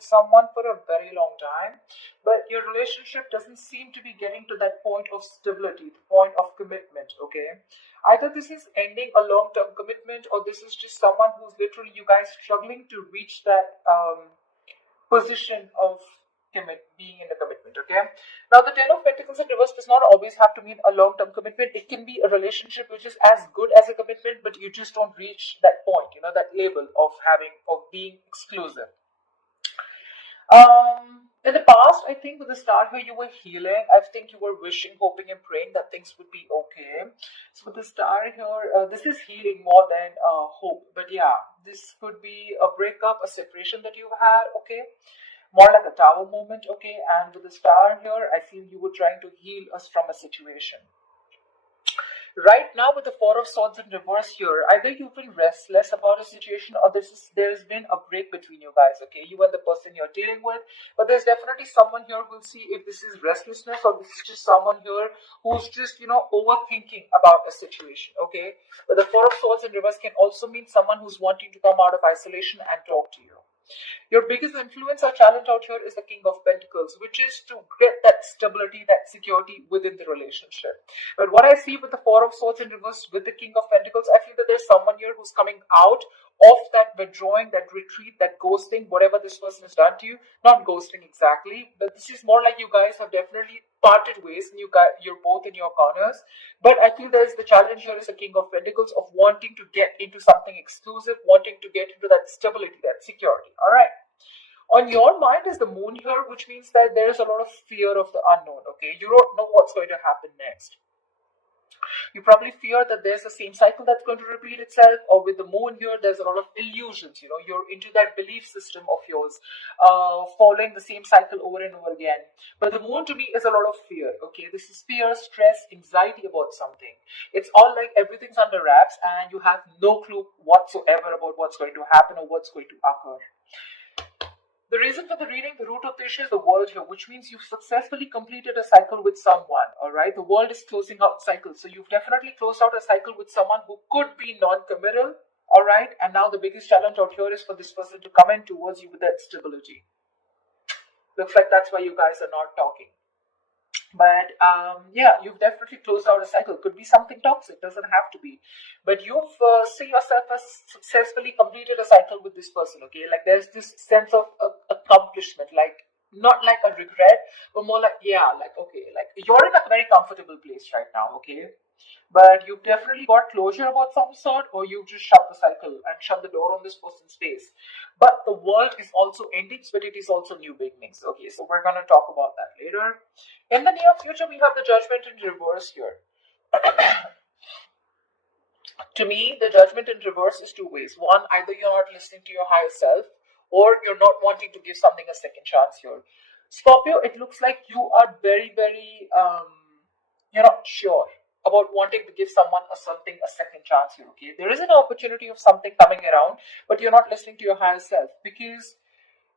with someone for a very long time, but your relationship doesn't seem to be getting to that point of stability, the point of commitment, okay? Either this is ending a long-term commitment, or this is just someone who's literally, you guys struggling to reach that position of being in a commitment, okay? Now, the Ten of Pentacles in reverse does not always have to mean a long-term commitment. It can be a relationship which is as good as a commitment, but you just don't reach that point, that label of being exclusive. In the past, I think with the start where you were healing, I think you were wishing, hoping, and praying that things would be okay. So with the star here, this is healing more than hope. But yeah, this could be a breakup, a separation that you've had, okay? More like a tower moment, okay? And with the star here, I feel you were trying to heal us from a situation. Right now, with the Four of Swords in reverse here, either you feel restless about a situation, or there's been a break between you guys, okay? You and the person you're dealing with, but there's definitely someone here who'll see if this is restlessness, or this is just someone here who's just, overthinking about a situation, okay? But the Four of Swords in reverse can also mean someone who's wanting to come out of isolation and talk to you. Your biggest influence or challenge out here is the King of Pentacles, which is to get that stability, that security within the relationship. But what I see with the Four of Swords in reverse with the King of Pentacles, I feel that there's someone here who's coming out of that withdrawing, that retreat, that ghosting, whatever this person has done to you. Not ghosting exactly, but this is more like you guys have definitely parted ways and you're both in your corners. But I feel there's the challenge here is the King of Pentacles of wanting to get into something exclusive, wanting to get into that stability, that security. All right. On your mind is the Moon here, which means that there is a lot of fear of the unknown, okay? You don't know what's going to happen next. You probably fear that there's the same cycle that's going to repeat itself, or with the Moon here, there's a lot of illusions, you're into that belief system of yours, following the same cycle over and over again. But the Moon to me is a lot of fear, okay? This is fear, stress, anxiety about something. It's all like everything's under wraps and you have no clue whatsoever about what's going to happen or what's going to occur. The reason for the reading, the root of the issue is the world here, which means you've successfully completed a cycle with someone, all right? The world is closing out cycles. So you've definitely closed out a cycle with someone who could be non-committal, all right? And now the biggest challenge out here is for this person to come in towards you with that stability. Looks like that's why you guys are not talking. But yeah, you've definitely closed out a cycle. Could be something toxic, doesn't have to be. But you've see yourself as successfully completed a cycle with this person, okay? Like there's this sense of accomplishment, like not like a regret, but more like, yeah, like, okay, like you're in a very comfortable place right now, okay? But you've definitely got closure about some sort, or you've just shut the cycle and shut the door on this person's face. But the world is also endings, but it is also new beginnings. Okay, so we're going to talk about that later. In the near future, we have the Judgment in reverse here. To me, the Judgment in reverse is two ways. One, either you're not listening to your higher self, or you're not wanting to give something a second chance here. Scorpio, it looks like you are very, very, you're not sure about wanting to give someone a second chance here, okay? There is an opportunity of something coming around, but you're not listening to your higher self because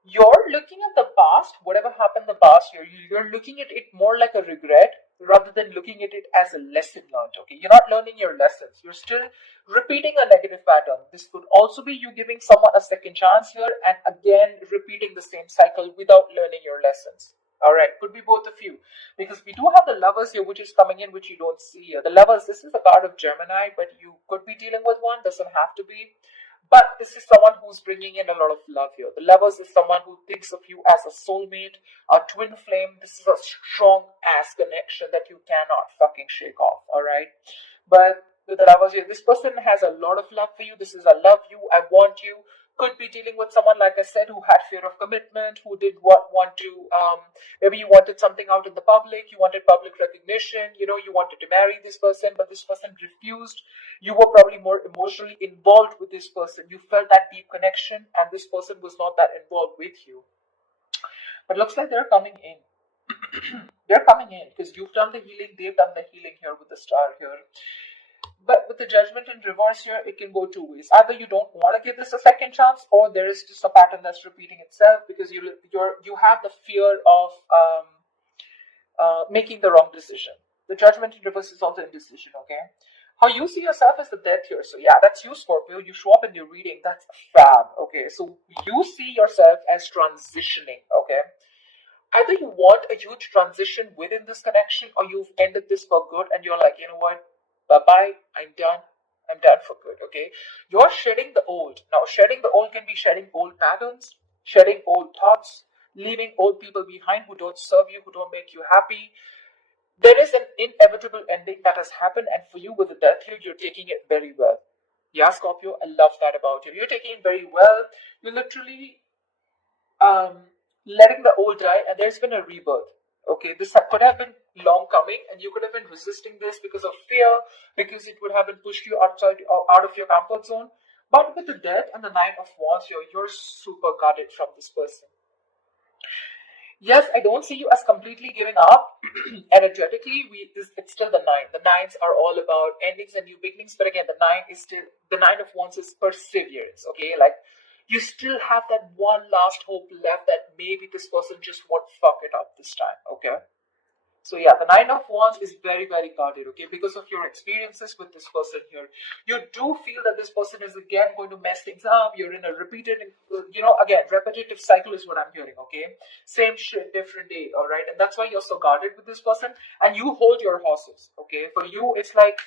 you're looking at the past, whatever happened in the past year, you're looking at it more like a regret rather than looking at it as a lesson learned, okay? You're not learning your lessons. You're still repeating a negative pattern. This could also be you giving someone a second chance here and again repeating the same cycle without learning your lessons. All right, could be both of you, because we do have the Lovers here, which is coming in, which you don't see here. The Lovers, this is a card of Gemini, but you could be dealing with one, doesn't have to be. But this is someone who's bringing in a lot of love here. The Lovers is someone who thinks of you as a soulmate, a twin flame. This is a strong ass connection that you cannot fucking shake off, all right? But with the Lovers here, this person has a lot of love for you. This is I love you, I want you. Could be dealing with someone, like I said, who had fear of commitment, who did want to, maybe you wanted something out in the public, you wanted public recognition, you wanted to marry this person, but this person refused. You were probably more emotionally involved with this person. You felt that deep connection, and this person was not that involved with you. But looks like they're coming in. They're coming in because you've done the healing, they've done the healing here with the star here. But with the Judgment in reverse here, it can go two ways. Either you don't want to give this a second chance, or there is just a pattern that's repeating itself because you have the fear of making the wrong decision. The Judgment in reverse is also indecision, okay? How you see yourself as the death here. So yeah, that's you, Scorpio. You show up in your reading. That's fab. Okay, so you see yourself as transitioning. Okay, either you want a huge transition within this connection, or you've ended this for good, and you're like, you know what, bye bye. I'm done. I'm done for good. Okay, you're shedding the old. Now, shedding the old can be shedding old patterns, shedding old thoughts, leaving old people behind who don't serve you, who don't make you happy. There is an inevitable ending that has happened, and for you with the death here, you're taking it very well. Yeah, Scorpio, I love that about you. You're taking it very well. You're literally um, letting the old die, and there's been a rebirth. Okay, this could have been long coming, and you could have been resisting this because of fear, because it would have been pushed you outside or out of your comfort zone. But with the death and the Nine of Wands here, you're super guarded from this person. Yes, I don't see you as completely giving up. Energetically, it's still the nine. The nines are all about endings and new beginnings, but again, the Nine of Wands is perseverance. Okay, like you still have that one last hope left that maybe this person just won't fuck it up this time. Okay. So yeah, the Nine of Wands is very, very guarded, okay? Because of your experiences with this person here. You do feel that this person is again going to mess things up. You're in a repeated, again, repetitive cycle is what I'm hearing, okay? Same shit, different day, all right? And that's why you're so guarded with this person. And you hold your horses, okay? For you, it's like,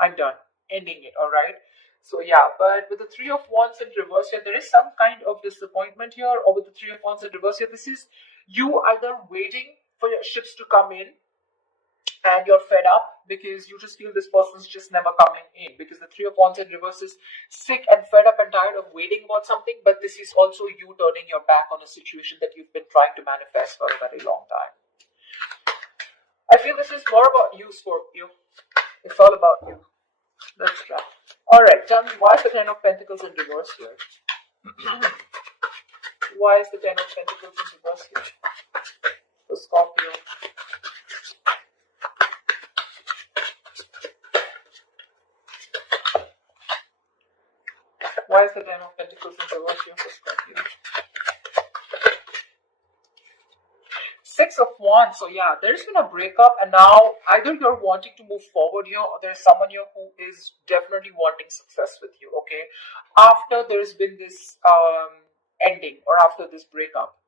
I'm done, ending it, all right? So yeah, but with the Three of Wands in reverse here, there is some kind of disappointment here, or with the Three of Wands in reverse here, this is you either waiting for your ships to come in and you're fed up because you just feel this person's just never coming in, because the Three of Wands in reverse is sick and fed up and tired of waiting about something, but this is also you turning your back on a situation that you've been trying to manifest for a very long time. I feel this is more about you, Scorpio. It's all about you. Let's try. Alright, tell me, why is the Ten of Pentacles in reverse here? Why is the Ten of Pentacles in reverse here? For Scorpio. Why is the Ten of Pentacles in reverse here for Scorpio? Six of Wands. So yeah, there's been a breakup, and now either you're wanting to move forward here, or there's someone here who is definitely wanting success with you, okay? After there's been this ending, or after this breakup.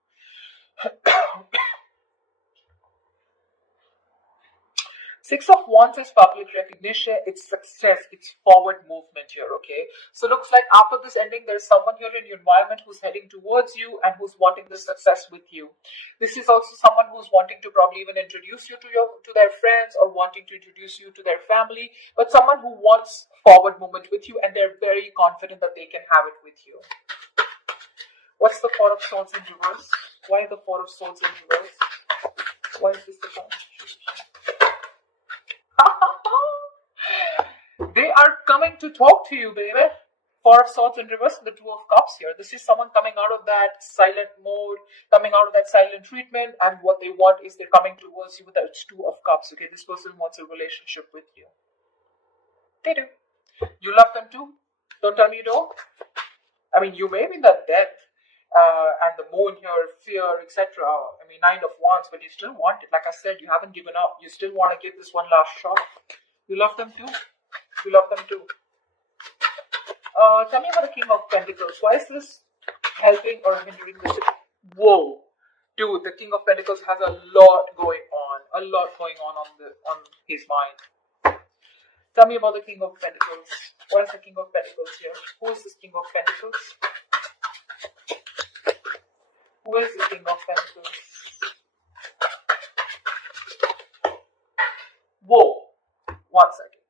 Six of Wands is public recognition, it's success, it's forward movement here, okay? So looks like after this ending, there's someone here in your environment who's heading towards you and who's wanting this success with you. This is also someone who's wanting to probably even introduce you to their friends, or wanting to introduce you to their family, but someone who wants forward movement with you, and they're very confident that they can have it with you. What's the Four of Swords in reverse? Why the Four of Swords in reverse? Why is this the point? They are coming to talk to you, baby. Four of Swords in reverse, the Two of Cups here. This is someone coming out of that silent mode, coming out of that silent treatment, and what they want is they're coming towards you with that Two of Cups, okay? This person wants a relationship with you. They do. You love them too? Don't tell me you don't. I mean, you may be in that death, and the moon here, fear, etc. I mean, Nine of Wands, but you still want it. Like I said, you haven't given up. You still want to give this one last shot. You love them too. You love them too. Tell me about the King of Pentacles. Why is this helping or hindering this? Whoa, dude! The King of Pentacles has a lot going on. A lot going on his mind. Tell me about the King of Pentacles. What is the King of Pentacles here? Who is this King of Pentacles? Who is the King of Pentacles? Whoa! 1 second.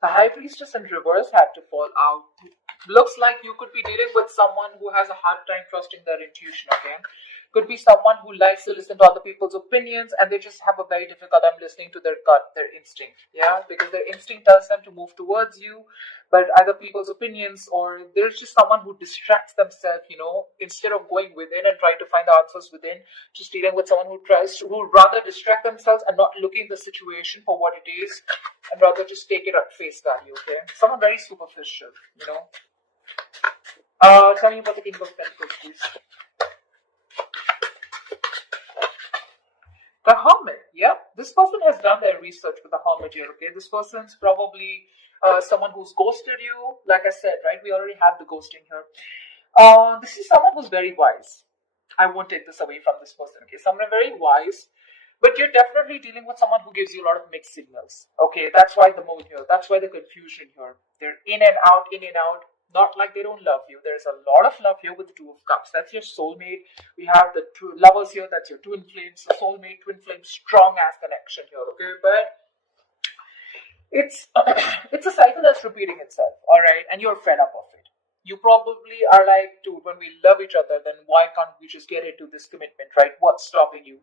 The High Priestess in reverse had to fall out. Looks like you could be dealing with someone who has a hard time trusting their intuition, okay? Could be someone who likes to listen to other people's opinions, and they just have a very difficult time listening to their gut, their instinct, yeah? Because their instinct tells them to move towards you, but either people's opinions, or there's just someone who distracts themselves, instead of going within and trying to find the answers within, just dealing with someone who would rather distract themselves and not looking at the situation for what it is, and rather just take it at face value, okay? Someone very superficial, Tell me about the King of Pentacles, please. The Hermit, yeah. This person has done their research with the Hermit here, okay? This person's probably someone who's ghosted you. Like I said, right? We already have the ghosting here. This is someone who's very wise. I won't take this away from this person, okay? Someone very wise, but you're definitely dealing with someone who gives you a lot of mixed signals, okay? That's why the mood here. That's why the confusion here. They're in and out, in and out. Not like they don't love you. There's a lot of love here with the Two of Cups. That's your soulmate. We have the two lovers here. That's your twin flames. The soulmate, twin flame, strong ass connection here. Okay, but it's it's a cycle that's repeating itself. All right, and you're fed up of it. You probably are like, dude, when we love each other, then why can't we just get into this commitment, right? What's stopping you?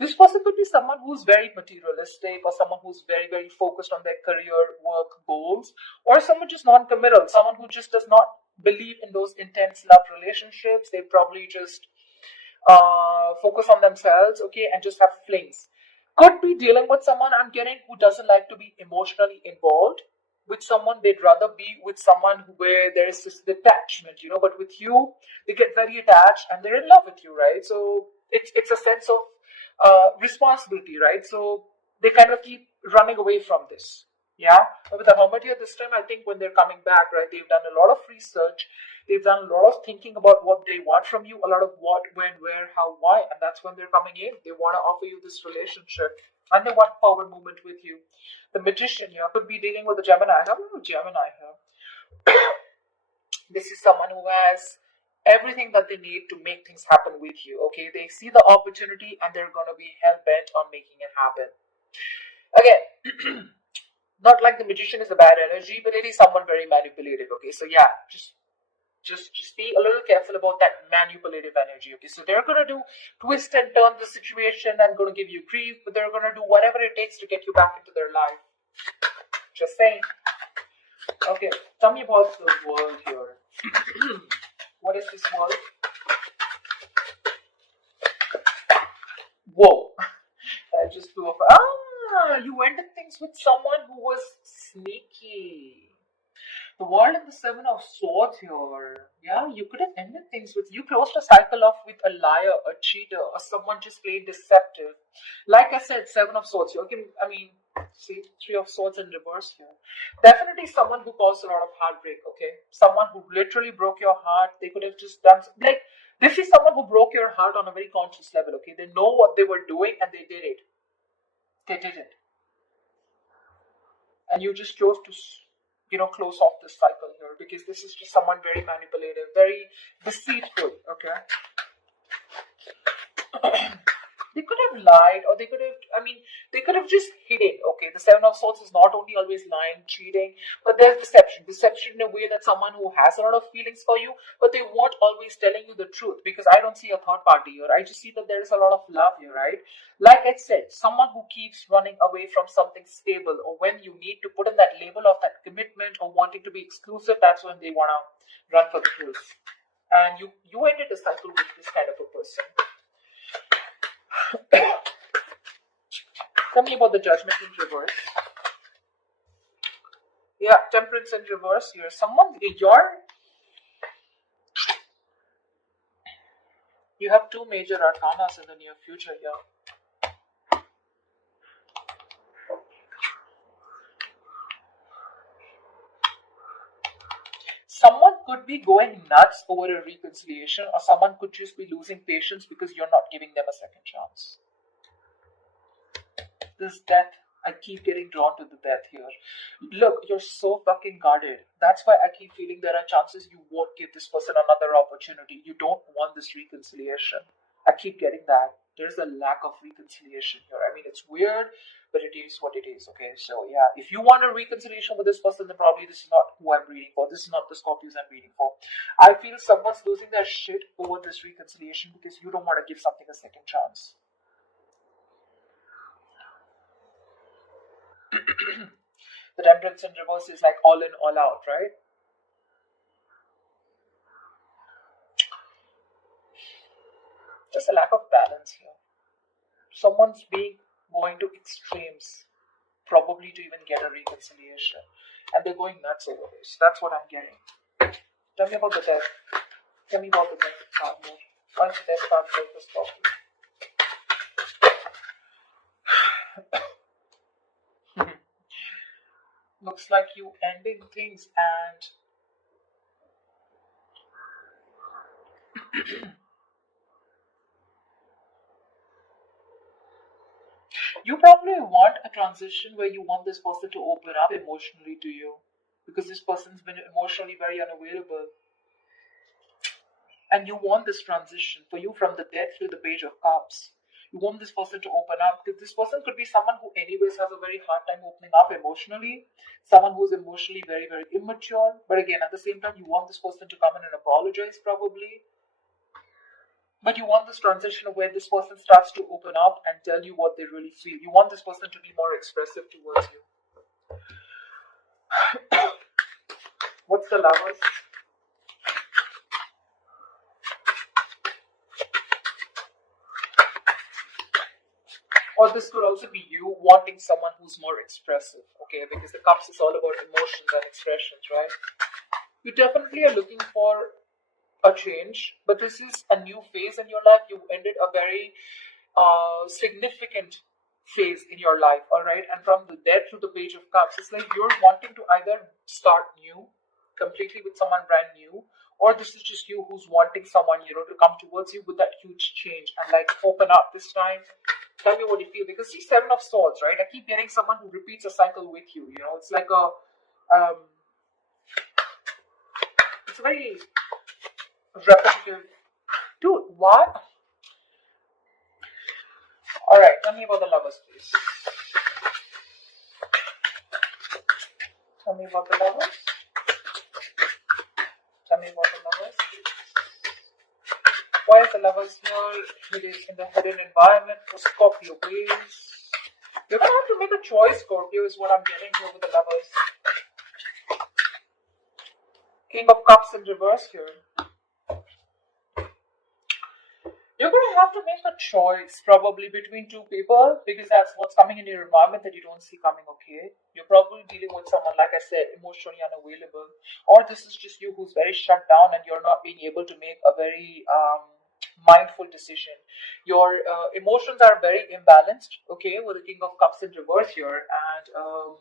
This person could be someone who's very materialistic, or someone who's very, very focused on their career, work, goals, or someone just non-committal, someone who just does not believe in those intense love relationships. They probably just focus on themselves, okay, and just have flings. Could be dealing with someone, I'm getting, who doesn't like to be emotionally involved with someone. They'd rather be with someone where there is this detachment, but with you, they get very attached and they're in love with you, right? So it's a sense of responsibility, right? So they kind of keep running away from this. Yeah, but with the Hermit here this time, I think when they're coming back, right, they've done a lot of research, they've done a lot of thinking about what they want from you, a lot of what, when, where, how, why, and that's when they're coming in. They want to offer you this relationship, and they want forward movement with you. The Magician here could be dealing with a Gemini. I have a Gemini here. This is someone who has everything that they need to make things happen with you, okay? They see the opportunity and they're going to be hell-bent on making it happen. Again, not like the Magician is a bad energy, but it is someone very manipulative, okay? So yeah, just be a little careful about that manipulative energy, okay? So they're going to do twist and turn the situation and going to give you grief, but they're going to do whatever it takes to get you back into their life. Just saying. Okay, tell me about the world here. What is this world? Whoa. I just flew off. You ended things with someone who was sneaky. The World and the Seven of Swords here. Yeah, you could have ended things with, you closed a cycle off with a liar, a cheater, or someone just plain deceptive. Like I said, Seven of Swords. See, Three of Swords in reverse here. Definitely someone who caused a lot of heartbreak, okay? Someone who literally broke your heart. They could have just done, like, this is someone who broke your heart on a very conscious level, okay? They know what they were doing and they did it. They did it. And you just chose to close off this cycle here, because this is just someone very manipulative, very deceitful, okay? They could have lied, or they could have just hidden, okay? The Seven of Swords is not only always lying, cheating, but there's deception. Deception in a way that someone who has a lot of feelings for you, but they won't always telling you the truth, because I don't see a third party here. I just see that there is a lot of love here, right? Like I said, someone who keeps running away from something stable, or when you need to put in that label of that commitment or wanting to be exclusive, that's when they want to run for the hills. And you ended the cycle with this kind of a person. Tell me about the Judgment in reverse. Yeah, Temperance in reverse here. You have two major arcanas in the near future here. Someone could be going nuts over a reconciliation, or someone could just be losing patience because you're not giving them a second chance. This death, I keep getting drawn to the death here. Look, you're so fucking guarded. That's why I keep feeling there are chances you won't give this person another opportunity. You don't want this reconciliation. I keep getting that. There's a lack of reconciliation here. I mean, it's weird, but it is what it is, okay? So, yeah, if you want a reconciliation with this person, then probably this is not who I'm reading for. This is not the Scorpios I'm reading for. I feel someone's losing their shit over this reconciliation because you don't want to give something a second chance. The Temperance in reverse is like all in, all out, right? Just a lack of balance here. Someone's going to extremes, probably to even get a reconciliation, and they're going nuts over this. That's what I'm getting. Tell me about the death. Tell me about the death card more. Why is the death card for the Scorpio? Looks like you ending things, and you probably want a transition where you want this person to open up emotionally to you, because this person's been emotionally very unavailable. And you want this transition for you from the death to the Page of Cups. You want this person to open up, because this person could be someone who anyways has a very hard time opening up emotionally, someone who's emotionally very, very immature. But again, at the same time, you want this person to come in and apologize probably. But you want this transition where this person starts to open up and tell you what they really feel. You want this person to be more expressive towards you. What's the Lovers? Or this could also be you wanting someone who's more expressive, okay? Because the Cups is all about emotions and expressions, right? You definitely are looking for a change, but this is a new phase in your life. You ended a very significant phase in your life, all right? And from the Death to the Page of Cups, it's like you're wanting to either start new, completely with someone brand new, or this is just you who's wanting someone, to come towards you with that huge change and like open up this time. Tell me what you feel, because see, Seven of Swords, right? I keep getting someone who repeats a cycle with you. It's like it's very repetitive. Dude, what? All right, tell me about the Lovers, please. Tell me about the Lovers. Tell me about the Lovers. Why is the Lovers here? It is in the hidden environment for Scorpio, please. You're gonna have to make a choice, Scorpio, is what I'm getting here with the Lovers. King of Cups in reverse here. You're going to have to make a choice probably between two people, because that's what's coming in your environment that you don't see coming, okay? You're probably dealing with someone, like I said, emotionally unavailable. Or this is just you who's very shut down and you're not being able to make a very mindful decision. Your emotions are very imbalanced, okay, with the King of Cups in reverse here. And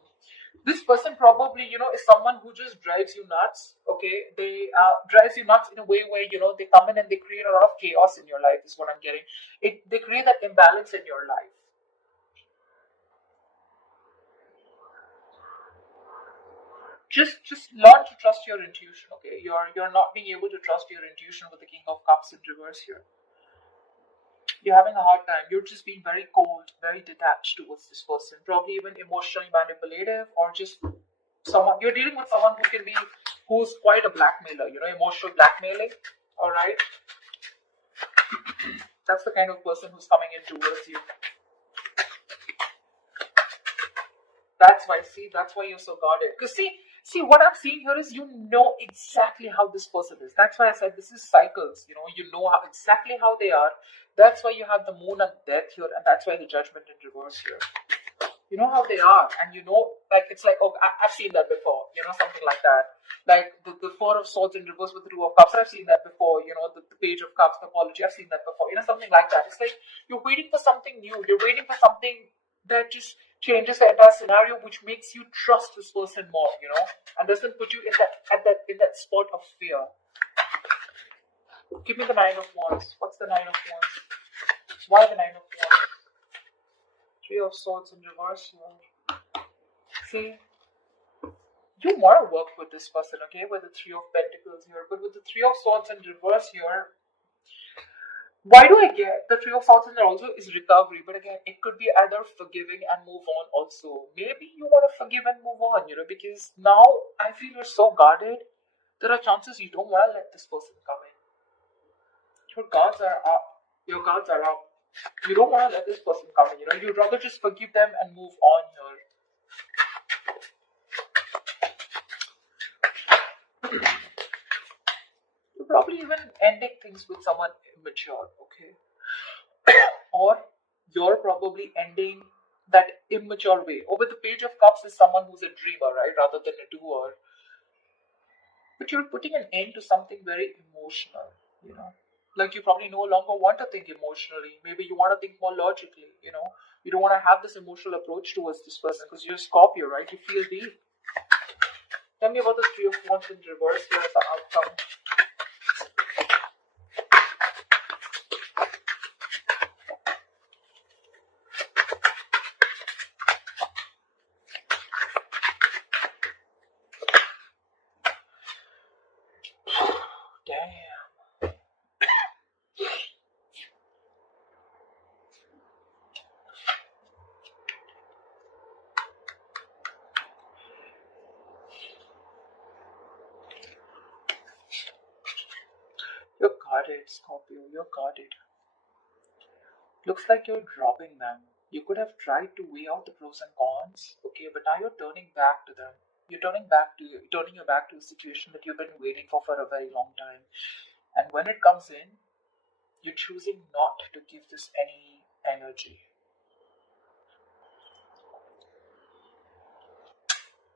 this person probably, is someone who just drives you nuts, okay? They drives you nuts in a way where, they come in and they create a lot of chaos in your life, is what I'm getting. They create that imbalance in your life. Just learn to trust your intuition, okay? You're not being able to trust your intuition with the King of Cups in reverse here. You're having a hard time. You're just being very cold, very detached towards this person, probably even emotionally manipulative, or just someone you're dealing with someone who's quite a blackmailer, emotional blackmailing. All right, that's the kind of person who's coming in towards you. That's why you're so guarded. Because see, what I'm seeing here is you know exactly how this person is. That's why I said this is cycles. You know exactly how they are. That's why you have the Moon and Death here, and that's why the Judgment in reverse here. You know how they are, and like it's like, oh, I've seen that before. Something like that. Like the Four of Swords in reverse with the Two of Cups. I've seen that before. The Page of Cups, the Apology. I've seen that before. Something like that. It's like you're waiting for something new. You're waiting for something that just changes the entire scenario, which makes you trust this person more. And doesn't put you in that spot of fear. Give me the Nine of Wands. What's the Nine of Wands? Why the Nine of Wands? Three of Swords in reverse here. See, you want to work with this person, okay, with the Three of Pentacles here, but with the Three of Swords in reverse here, why do I get the Three of Swords in there also is recovery, but again, it could be either forgiving and move on also. Maybe you want to forgive and move on, because now I feel you're so guarded, there are chances you don't want to let this person come in. Your guards are up. Your guards are up. You don't want to let this person come in, you'd rather just forgive them and move on here. You're probably even ending things with someone immature, okay? Or you're probably ending that immature way. Or with the Page of Cups is someone who's a dreamer, right? Rather than a doer. But you're putting an end to something very emotional. Like you probably no longer want to think emotionally. Maybe you want to think more logically. You don't want to have this emotional approach towards this person because you're Scorpio, right? You feel deep. Tell me about the Three of Wands in reverse here as the outcome. Damn. You're guarded, Scorpio. You're guarded. Looks like you're dropping them. You could have tried to weigh out the pros and cons, okay, but now you're turning back to them. You're turning your back to a situation that you've been waiting for a very long time. And when it comes in, you're choosing not to give this any energy.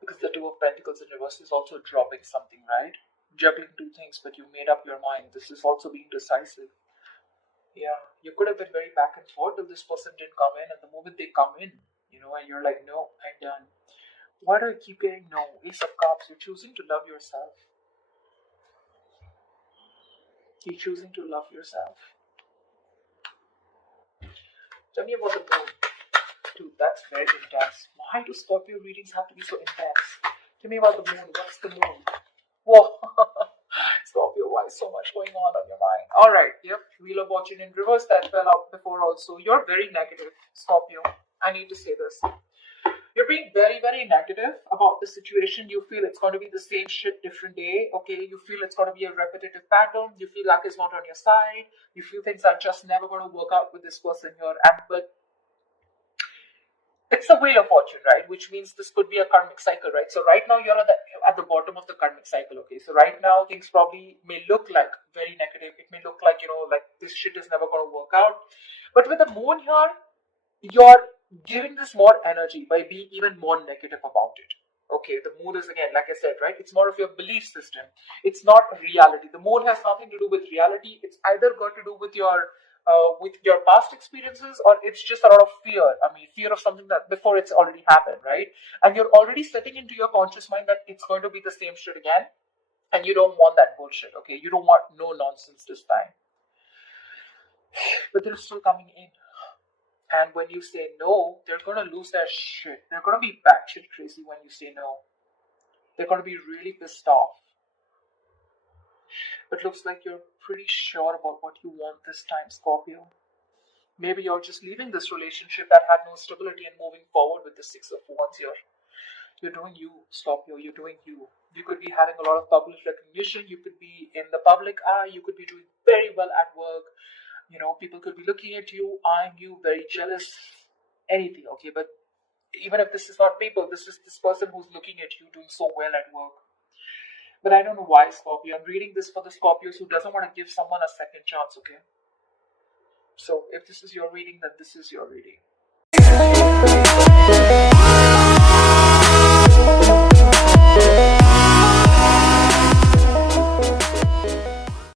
Because the Two of Pentacles in reverse is also dropping something, right? Juggling two things, but you made up your mind. This is also being decisive. Yeah, you could have been very back and forth till this person didn't come in, and the moment they come in, and you're like, no, I'm done. Why do I keep getting no? Ace of Cups, you're choosing to love yourself. You're choosing to love yourself. Tell me about the moon. Dude, that's very intense. Why do Scorpio readings have to be so intense? Tell me about the moon. What's the moon? Whoa. Scorpio, why is so much going on your mind? Alright, yep. Wheel of Fortune in reverse that fell out before also. You're very negative, Scorpio. I need to say this. You're being very, very negative about the situation. You feel it's going to be the same shit, different day. Okay, you feel it's going to be a repetitive pattern. You feel like it's not on your side. You feel things are just never going to work out with this person here. But it's the Wheel of Fortune, right? Which means this could be a karmic cycle, right? So right now you're at the bottom of the karmic cycle, okay? So right now things probably may look like very negative. It may look like, like this shit is never going to work out. But with the moon here, you're giving this more energy by being even more negative about it. Okay, the moon is, again, like I said, right? It's more of your belief system. It's not reality. The moon has nothing to do with reality. It's either got to do with your past experiences, or it's just a lot of fear. I mean, fear of something that before it's already happened, right? And you're already setting into your conscious mind that it's going to be the same shit again, and you don't want that bullshit. Okay, you don't want no nonsense this time. But they're still coming in. And when you say no, they're going to lose their shit. They're going to be batshit crazy when you say no. They're going to be really pissed off. But looks like you're pretty sure about what you want this time, Scorpio. Maybe you're just leaving this relationship that had no stability and moving forward with the Six of Wands here. You're doing you, Scorpio. You're doing you. You could be having a lot of public recognition. You could be in the public eye. You could be doing very well at work. People could be looking at you, eyeing you, very jealous, anything, okay? But even if this is not people, this is this person who's looking at you doing so well at work. But I don't know why, Scorpio. I'm reading this for the Scorpios who doesn't want to give someone a second chance, okay? So if this is your reading, then this is your reading.